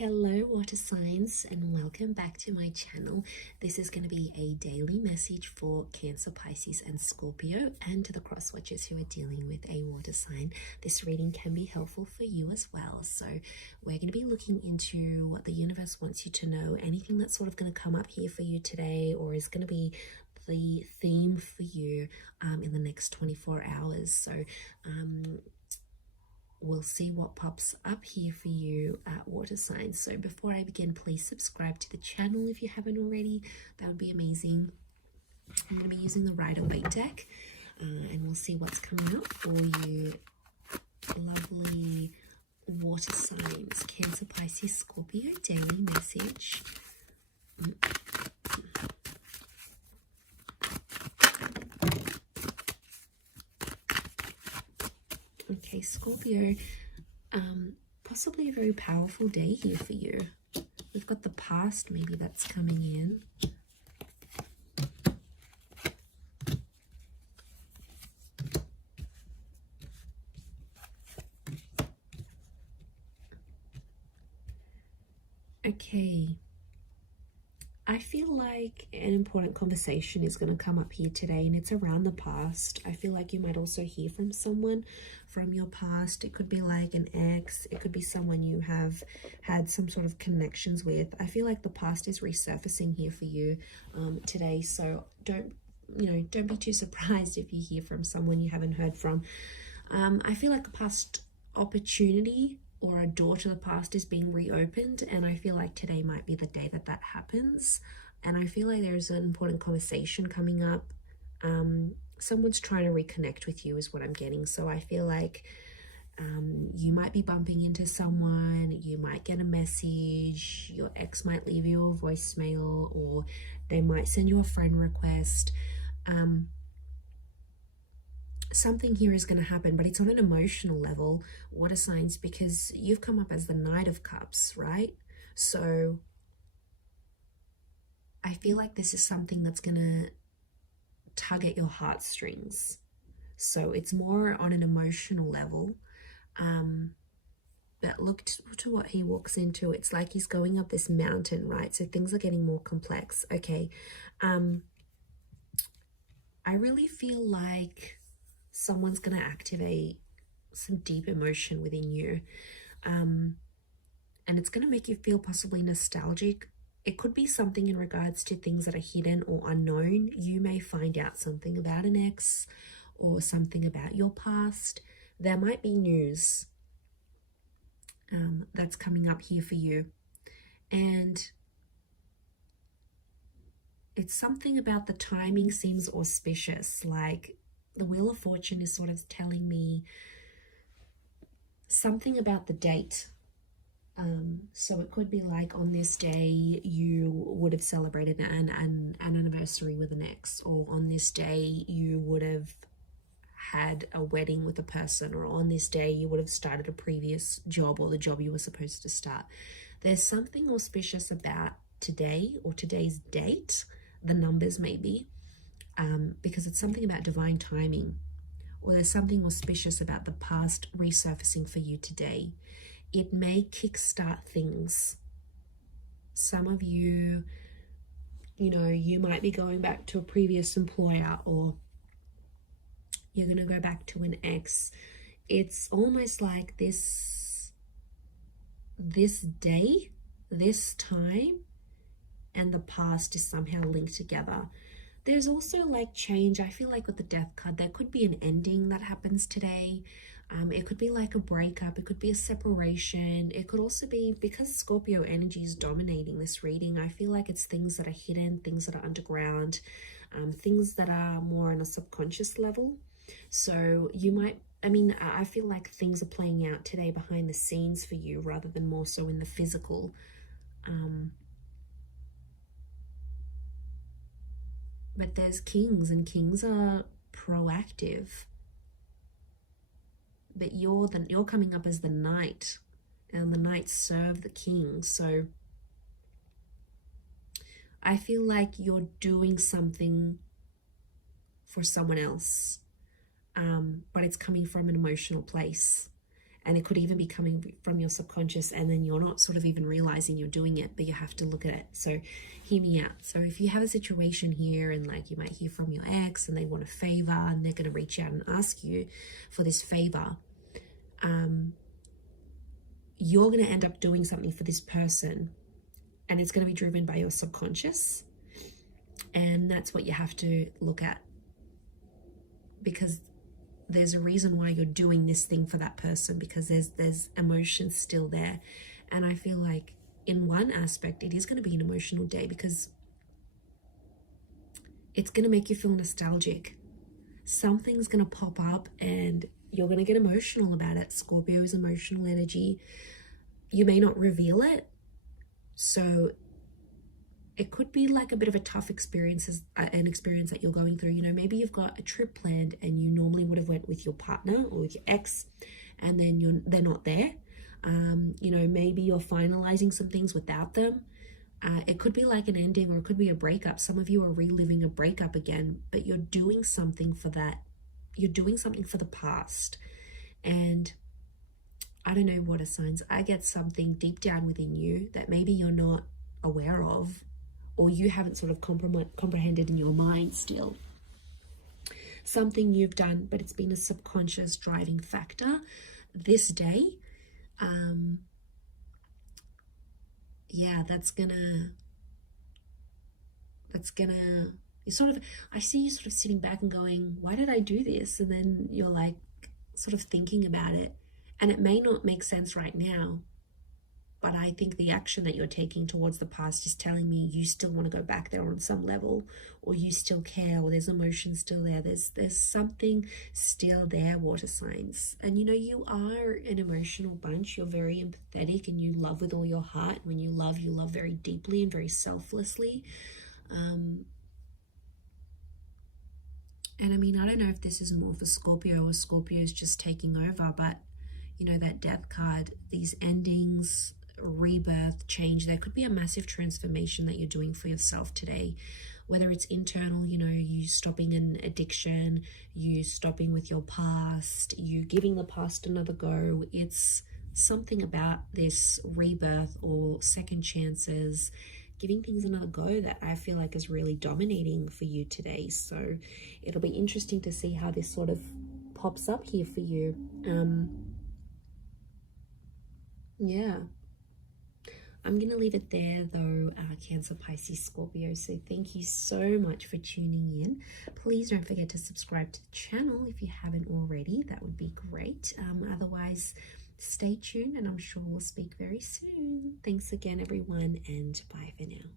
Hello water signs and welcome back to my channel. This is going to be a daily message for Cancer, Pisces and Scorpio, and to the cross watchers who are dealing with a water sign. This reading can be helpful for you as well. So we're going to be looking into what the universe wants you to know, anything that's sort of going to come up here for you today or is going to be the theme for you in the next 24 hours. So we'll see what pops up here for you at water signs. So before I begin, please subscribe to the channel if you haven't already. That would be amazing. I'm going to be using the Rider-Waite deck and we'll see what's coming up for you. Lovely water signs, Cancer, Pisces, Scorpio, daily message. Okay, Scorpio, possibly a very powerful day here for you. We've got the past maybe that's coming in. Okay. I feel like an important conversation is going to come up here today, and it's around the past. I feel like you might also hear from someone from your past. It could be like an ex. It could be someone you have had some sort of connections with. I feel like the past is resurfacing here for you today. So don't be too surprised if you hear from someone you haven't heard from. I feel like a past opportunity or a door to the past is being reopened, and I feel like today might be the day that that happens. And I feel like there's an important conversation coming up. Someone's trying to reconnect with you is what I'm getting. So I feel like you might be bumping into someone, you might get a message, your ex might leave you a voicemail, or they might send you a friend request. Something here is going to happen, but it's on an emotional level, water signs, because you've come up as the Knight of Cups, right? So I feel like this is something that's going to tug at your heartstrings. So it's more on an emotional level. But look to what he walks into. It's like he's going up this mountain, right? So things are getting more complex. Okay. I really feel like someone's going to activate some deep emotion within you, and it's going to make you feel possibly nostalgic. It could be something in regards to things that are hidden or unknown. You may find out something about an ex or something about your past. There might be news that's coming up here for you, and it's something about the timing seems auspicious. Like the Wheel of Fortune is sort of telling me something about the date. So it could be like on this day you would have celebrated an anniversary with an ex, or on this day you would have had a wedding with a person, or on this day you would have started a previous job or the job you were supposed to start. There's something auspicious about today or today's date, the numbers maybe. Because it's something about divine timing, or there's something auspicious about the past resurfacing for you today. It may kickstart things. Some of you, you might be going back to a previous employer, or you're going to go back to an ex. It's almost like this day, this time, and the past is somehow linked together. There's also like change. I feel like with the Death card, there could be an ending that happens today. It could be like a breakup. It could be a separation. It could also be, because Scorpio energy is dominating this reading, I feel like it's things that are hidden, things that are underground, things that are more on a subconscious level. So you might, I feel like things are playing out today behind the scenes for you rather than more so in the physical. But there's kings, and kings are proactive. But you're coming up as the knight, and the knights serve the king. So I feel like you're doing something for someone else, but it's coming from an emotional place. And it could even be coming from your subconscious, and then you're not sort of even realizing you're doing it, but you have to look at it. So hear me out. So if you have a situation here, and like you might hear from your ex and they want a favor, and they're going to reach out and ask you for this favor, you're going to end up doing something for this person, and it's going to be driven by your subconscious. And that's what you have to look at, because there's a reason why you're doing this thing for that person, because there's emotions still there. And I feel like in one aspect it is going to be an emotional day, because it's going to make you feel nostalgic. Something's going to pop up and you're going to get emotional about it. Scorpio is emotional energy. You may not reveal it, so it could be like a bit of a tough experience, an experience that you're going through. You know, maybe you've got a trip planned and you normally would have went with your partner or with your ex, and then they're not there. You know, maybe you're finalizing some things without them. It could be like an ending, or it could be a breakup. Some of you are reliving a breakup again, but you're doing something for that. You're doing something for the past. And I don't know, water signs, I get something deep down within you that maybe you're not aware of, or you haven't sort of comprehended in your mind still. Something you've done, but it's been a subconscious driving factor this day. Yeah, that's gonna you sort of, I see you sort of sitting back and going, why did I do this? And then you're like sort of thinking about it, and it may not make sense right now, but I think the action that you're taking towards the past is telling me you still want to go back there on some level, or you still care, or there's emotion still there. There's something still there, water signs. And you know, you are an emotional bunch. You're very empathetic and you love with all your heart. When you love very deeply and very selflessly. And I mean, I don't know if this is more for Scorpio, or Scorpio is just taking over, but you know, that death card, these endings, rebirth, change, there could be a massive transformation that you're doing for yourself today, whether it's internal, you know, you stopping an addiction, you stopping with your past, you giving the past another go. It's something about this rebirth or second chances, giving things another go, that I feel like is really dominating for you today. So it'll be interesting to see how this sort of pops up here for you. Yeah, I'm going to leave it there though, Cancer, Pisces, Scorpio. So thank you so much for tuning in. Please don't forget to subscribe to the channel if you haven't already. That would be great. Otherwise, stay tuned, and I'm sure we'll speak very soon. Thanks again, everyone, and bye for now.